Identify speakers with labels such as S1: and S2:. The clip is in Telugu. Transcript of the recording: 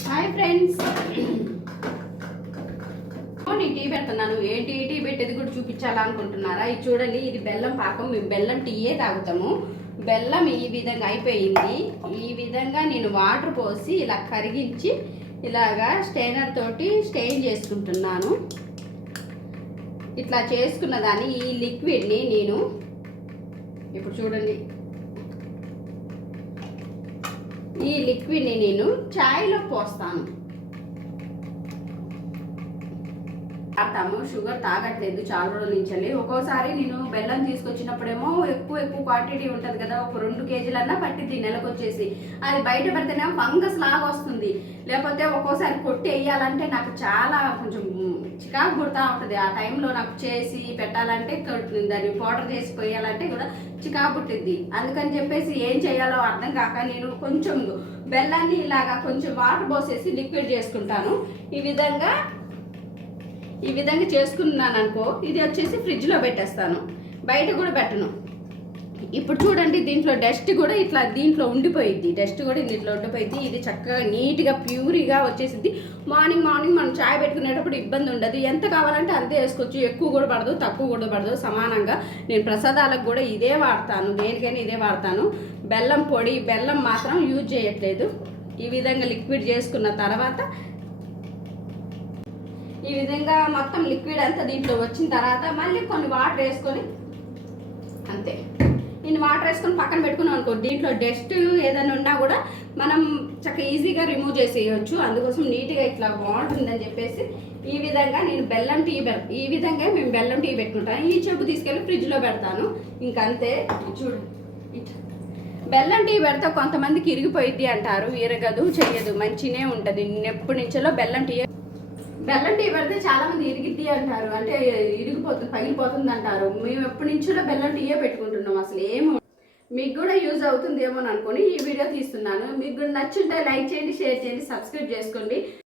S1: హాయ్ ఫ్రెండ్స్ నేను టీ పెడుతున్నాను. ఏంటి టీ పెట్టేది కూడా చూపించాలనుకుంటున్నారా ఇది చూడండి ఇది బెల్లం పాకం. మేము బెల్లం టీయే తాగుతాము. బెల్లం ఈ విధంగా అయిపోయింది. ఈ విధంగా నేను వాటర్ పోసి ఇలా కరిగించి ఇలాగా స్టెయినర్ తోటి స్టెయిన్ చేసుకుంటున్నాను. ఇట్లా చేసుకున్న దాన్ని ఈ లిక్విడ్ని నేను ఇప్పుడు చూడండి ఈ లిక్విడ్ని నేను చాయ్లో పోస్తాను. తాగుతాము షుగర్ తాగట్లేదు చాలా రోజుల నుంచి ఒక్కోసారి నేను బెల్లం తీసుకొచ్చినప్పుడేమో ఎక్కువ ఎక్కువ క్వాంటిటీ ఉంటుంది కదా ఒక రెండు కేజీలన్నా పట్టింది నెలకు వచ్చేసి అది బయట పెడితేనేమో ఫంగస్ లాగా వస్తుంది. లేకపోతే ఒక్కోసారి కొట్టి వేయాలంటే నాకు చాలా కొంచెం చికాకు కొడుతూ ఉంటుంది. ఆ టైంలో నాకు చేసి పెట్టాలంటే దాన్ని పౌడర్ చేసి పోయాలంటే కూడా చికాకు పుట్టిద్ది. అందుకని చెప్పేసి ఏం చేయాలో అర్థం కాక నేను కొంచెం బెల్లాన్ని ఇలాగా కొంచెం వాటర్ పోసేసి లిక్విడ్ చేసుకుంటాను. ఈ విధంగా ఈ విధంగా చేసుకున్నాను అనుకో ఇది వచ్చేసి ఫ్రిడ్జ్లో పెట్టేస్తాను. బయట కూడా పెట్టను. ఇప్పుడు చూడండి దీంట్లో డస్ట్ కూడా ఇట్లా దీంట్లో ఉండిపోయిద్ది. డస్ట్ కూడా దీంట్లో ఉండిపోయింది ఇది చక్కగా నీట్గా ప్యూరిగా వచ్చేసిద్ది. మార్నింగ్ మార్నింగ్ మనం చాయ్ పెట్టుకునేటప్పుడు ఇబ్బంది ఉండదు. ఎంత కావాలంటే అంతే వేసుకోవచ్చు. ఎక్కువ కూడా పడదు తక్కువ కూడా పడదు. సమానంగా నేను ప్రసాదాలకు కూడా ఇదే వాడతాను. దేనికైనా ఇదే వాడతాను. బెల్లం పొడి బెల్లం మాత్రం యూజ్ చేయట్లేదు. ఈ విధంగా లిక్విడ్ చేసుకున్న తర్వాత ఈ విధంగా మొత్తం లిక్విడ్ అంతా దీంట్లో వచ్చిన తర్వాత మళ్ళీ కొన్ని వాటర్ వేసుకొని అంతే. ఇన్ని వాటర్ వేసుకొని పక్కన పెట్టుకున్నాం అనుకో దీంట్లో డస్ట్ ఏదైనా ఉన్నా కూడా మనం చక్కగా ఈజీగా రిమూవ్ చేసేయచ్చు. అందుకోసం నీట్గా ఇట్లా బాగుంటుందని చెప్పేసి ఈ విధంగా నేను బెల్లం టీ ఈ విధంగా మేము బెల్లం టీ పెట్టుకుంటాను ఈ చెప్పు తీసుకెళ్ళి ఫ్రిడ్జ్లో పెడతాను. ఇంకంతే. చూడు బెల్లం టీ పెడితే కొంతమందికి ఇరిగిపోయిద్ది అంటారు. ఇరగదు చెయ్యదు. మంచినే ఉంటుంది. ఎప్పటి నుంచో బెల్లం టీ బెల్లం టీ పెడితే చాలా మంది ఇరిగిద్ది అంటారు. అంటే ఇరిగిపోతుంది పగిలిపోతుంది అంటారు మేము ఎప్పటి నుంచో బెల్లం టీయే పెట్టుకుంటున్నాం. అసలు ఏమో మీకు కూడా యూజ్ అవుతుందేమో అనుకుని ఈ వీడియో తీస్తున్నాను. మీకు నచ్చుంటే లైక్ చేయండి షేర్ చేయండి సబ్స్క్రైబ్ చేసుకోండి.